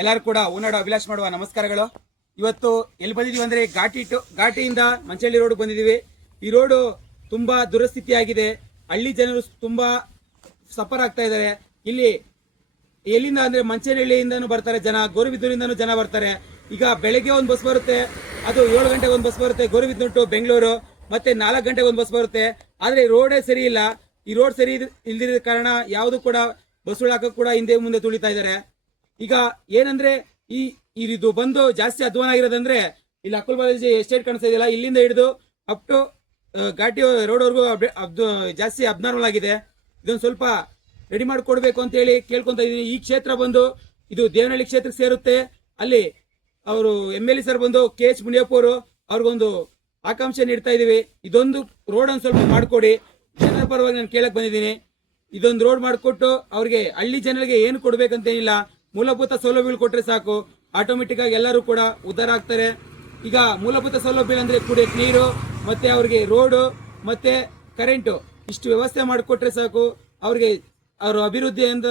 ಎಲ್ಲರೂ ಕೂಡ ಉನ್ನಾಡು ಅಭಿಲಾಷ್ ಮಾಡುವ ನಮಸ್ಕಾರಗಳು. ಇವತ್ತು ಎಲ್ಲಿ ಬಂದಿದೀವಿ ಅಂದ್ರೆ ಘಾಟಿಯಿಂದ ಮಂಚಳ್ಳಿ ರೋಡ್ ಬಂದಿದೀವಿ. ಈ ರೋಡು ತುಂಬಾ ದುರಸ್ಥಿತಿಯಾಗಿದೆ. ಹಳ್ಳಿ ಜನರು ತುಂಬಾ ಸಫರ್ ಆಗ್ತಾ ಇದ್ದಾರೆ. ಇಲ್ಲಿ ಎಲ್ಲಿಂದ ಅಂದ್ರೆ ಮಂಚನಹಳ್ಳಿಯಿಂದನೂ ಬರ್ತಾರೆ ಜನ, ಗೌರಿಬಿದನೂರಿಂದನೂ ಜನ ಬರ್ತಾರೆ. ಈಗ ಬೆಳಗ್ಗೆ ಒಂದು ಬಸ್ ಬರುತ್ತೆ, ಅದು 7 ಗಂಟೆಗೆ ಒಂದು ಬಸ್ ಬರುತ್ತೆ ಗೌರಿಬಿದನೂರು ಟು ಬೆಂಗಳೂರು, ಮತ್ತೆ 4 ಗಂಟೆಗೆ ಒಂದು ಬಸ್ ಬರುತ್ತೆ. ಆದ್ರೆ ರೋಡೇ ಸರಿ ಇಲ್ಲ. ಈ ರೋಡ್ ಸರಿ ಇಲ್ದಿರೋ ಕಾರಣ ಯಾವುದು ಕೂಡ ಬಸ್ಸುಗಳಾಕ ಕೂಡ ಹಿಂದೆ ಮುಂದೆ ತುಳಿತಾ ಇದ್ದಾರೆ. ಈಗ ಏನಂದ್ರೆ ಇದು ಬಂದು ಜಾಸ್ತಿ ಅಧ್ವಾನ ಆಗಿರೋದಂದ್ರೆ ಇಲ್ಲಿ ಅಕ್ಕಲ್ ಬಾಲಾಜಿ ಎಸ್ಟೇಟ್ ಕಾಣಿಸ್ತಾ ಇದೆಯಲ್ಲ, ಇಲ್ಲಿಂದ ಹಿಡಿದು ಅಪ್ ಟು ಘಾಟಿ ರೋಡ್ವರೆಗೂ ಜಾಸ್ತಿ ಅಬ್ನಾರ್ಮಲ್ ಆಗಿದೆ. ಇದೊಂದು ಸ್ವಲ್ಪ ರೆಡಿ ಮಾಡಿಕೊಡ್ಬೇಕು ಅಂತ ಹೇಳಿ ಕೇಳ್ಕೊಂತ ಇದೀನಿ. ಈ ಕ್ಷೇತ್ರ ಬಂದು ಇದು ದೇವನಹಳ್ಳಿ ಕ್ಷೇತ್ರಕ್ಕೆ ಸೇರುತ್ತೆ. ಅಲ್ಲಿ ಅವರು MLA ಸರ್ ಬಂದು KH ಮುನಿಯಪ್ಪ ಅವರು ಅವ್ರಿಗೊಂದು ಆಕಾಂಕ್ಷೆ ನೀಡ್ತಾ ಇದೀವಿ. ಇದೊಂದು ರೋಡ್ ಅನ್ನು ಸ್ವಲ್ಪ ಮಾಡಿಕೊಡಿ, ಜನರ ಪರವಾಗಿ ನಾನು ಕೇಳಕ್ ಬಂದಿದ್ದೀನಿ. ಇದೊಂದು ರೋಡ್ ಮಾಡಿಕೊಟ್ಟು ಅವ್ರಿಗೆ ಹಳ್ಳಿ ಜನರಿಗೆ ಏನು ಕೊಡ್ಬೇಕಂತೇನಿಲ್ಲ, ಮೂಲಭೂತ ಸೌಲಭ್ಯಗಳು ಕೊಟ್ರೆ ಸಾಕು, ಆಟೋಮೆಟಿಕ್ ಆಗಿ ಎಲ್ಲರೂ ಕೂಡ ಉದ್ಧಾರ ಆಗ್ತಾರೆ. ಈಗ ಮೂಲಭೂತ ಸೌಲಭ್ಯ ಅಂದ್ರೆ ಕುಡಿಯಕ್ಕೆ ನೀರು, ಮತ್ತೆ ಅವ್ರಿಗೆ ರೋಡು ಮತ್ತೆ ಕರೆಂಟು, ಇಷ್ಟು ವ್ಯವಸ್ಥೆ ಮಾಡಿಕೊಟ್ರೆ ಸಾಕು. ಅವ್ರಿಗೆ ಅವರು ಅಭಿವೃದ್ಧಿಯಿಂದ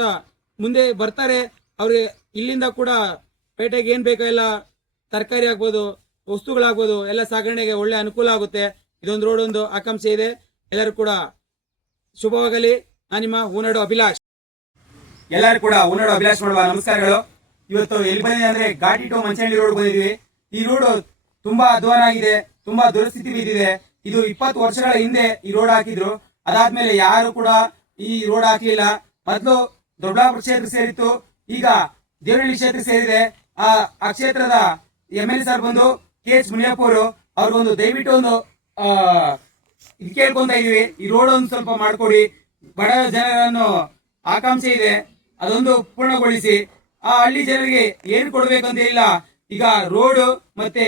ಮುಂದೆ ಬರ್ತಾರೆ. ಅವ್ರಿಗೆ ಇಲ್ಲಿಂದ ಕೂಡ ಪೇಟೆಗೆ ಏನ್ ಬೇಕೋ ಎಲ್ಲ ತರಕಾರಿ ಆಗ್ಬೋದು, ವಸ್ತುಗಳಾಗ್ಬೋದು, ಎಲ್ಲ ಸಾಗಣೆಗೆ ಒಳ್ಳೆ ಅನುಕೂಲ ಆಗುತ್ತೆ. ಇದೊಂದು ರೋಡ್ ಒಂದು ಆಕಾಂಕ್ಷೆ ಇದೆ. ಎಲ್ಲರೂ ಕೂಡ ಶುಭವಾಗಲಿ. ನಾನು ನಿಮ್ಮ ಉನ್ನಾಡು ಅಭಿಲಾಷ್. ಎಲ್ಲರೂ ಕೂಡ ಉನ್ನಾಡು ಅಭಿಲಾಷ್ ಮಾಡುವ ನಮಸ್ಕಾರಗಳು. ಇವತ್ತು ಎಲ್ಲಿ ಬಂದಿದೆ ಅಂದ್ರೆ ಘಾಟಿ ಟು ಮಂಚನಹಳ್ಳಿ ರೋಡ್ ಬಂದಿದ್ವಿ. ಈ ರೋಡ್ ತುಂಬಾ ಅಧ್ವಾನ ಆಗಿದೆ, ತುಂಬಾ ದುರಸ್ಥಿತಿ ಬಿದ್ದಿದೆ. ಇದು 20 ವರ್ಷಗಳ ಹಿಂದೆ ಈ ರೋಡ್ ಹಾಕಿದ್ರು. ಅದಾದ್ಮೇಲೆ ಯಾರು ಕೂಡ ಈ ರೋಡ್ ಹಾಕಲಿಲ್ಲ. ಮೊದಲು ದೊಡ್ಡಬಳ್ಳಾಪುರ ಕ್ಷೇತ್ರ ಸೇರಿತ್ತು, ಈಗ ದೇವನಹಳ್ಳಿ ಕ್ಷೇತ್ರ ಸೇರಿದೆ. ಆ ಕ್ಷೇತ್ರದ MLA ಸರ್ ಬಂದು KH ಮುನಿಯಪ್ಪ ಅವರು ಅವ್ರಿಗೊಂದು ದಯವಿಟ್ಟು ಒಂದು ಇದು ಕೇಳ್ಕೊಂತ ಇದೀವಿ, ಈ ರೋಡ್ ಒಂದು ಸ್ವಲ್ಪ ಮಾಡ್ಕೊಡಿ. ಬಡ ಜನರನ್ನು ಆಕಾಂಕ್ಷೆ ಇದೆ, ಅದೊಂದು ಪೂರ್ಣಗೊಳಿಸಿ. ಆ ಹಳ್ಳಿ ಜನರಿಗೆ ಏನು ಕೊಡ್ಬೇಕಂತ ಇಲ್ಲ. ಈಗ ರೋಡು ಮತ್ತೆ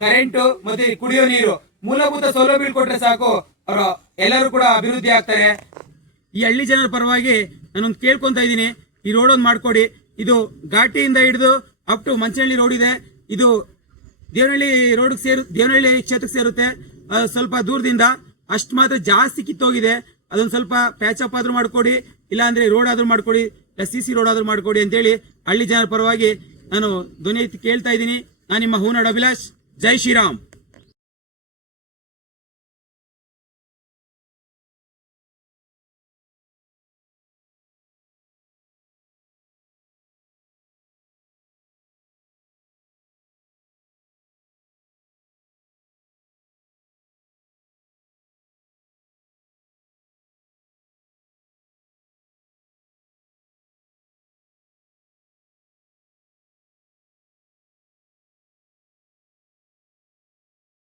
ಕರೆಂಟು ಮತ್ತೆ ಕುಡಿಯೋ ನೀರು, ಮೂಲಭೂತ ಸೌಲಭ್ಯ ಕೊಟ್ರೆ ಸಾಕು, ಅವರು ಎಲ್ಲರೂ ಕೂಡ ಅಭಿವೃದ್ಧಿ ಆಗ್ತಾರೆ. ಈ ಹಳ್ಳಿ ಜನರ ಪರವಾಗಿ ನಾನೊಂದು ಕೇಳ್ಕೊಂತ ಇದ್ದೀನಿ, ಈ ರೋಡ್ ಒಂದು ಮಾಡ್ಕೊಡಿ. ಇದು ಘಾಟಿಯಿಂದ ಹಿಡಿದು ಅಪ್ ಟು ಮಂಚನಹಳ್ಳಿ ರೋಡ್ ಇದೆ. ಇದು ದೇವನಹಳ್ಳಿ ದೇವನಹಳ್ಳಿ ಕ್ಷೇತ್ರಕ್ಕೆ ಸೇರುತ್ತೆ. ಸ್ವಲ್ಪ ದೂರದಿಂದ ಅಷ್ಟು ಮಾತ್ರ ಜಾಸ್ತಿ ಕಿತ್ತೋಗಿದೆ. ಅದೊಂದು ಸ್ವಲ್ಪ ಪ್ಯಾಚ್ ಅಪ್ ಆದ್ರೂ ಮಾಡ್ಕೊಡಿ, ಇಲ್ಲ ಅಂದ್ರೆ ರೋಡ್ ಆದ್ರೂ ಮಾಡ್ಕೊಡಿ, CC ರೋಡ್ ಆದ್ರೂ ಮಾಡ್ಕೊಡಿ ಅಂತೇಳಿ ಹಳ್ಳಿ ಜನರ ಪರವಾಗಿ ನಾನು ಧ್ವನಿ ಕೇಳ್ತಾ ಇದ್ದೀನಿ. ನಾನು ನಿಮ್ಮ ಉನ್ನಾಡು ಅಭಿಲಾಷ್. ಜೈ ಶ್ರೀರಾಮ್.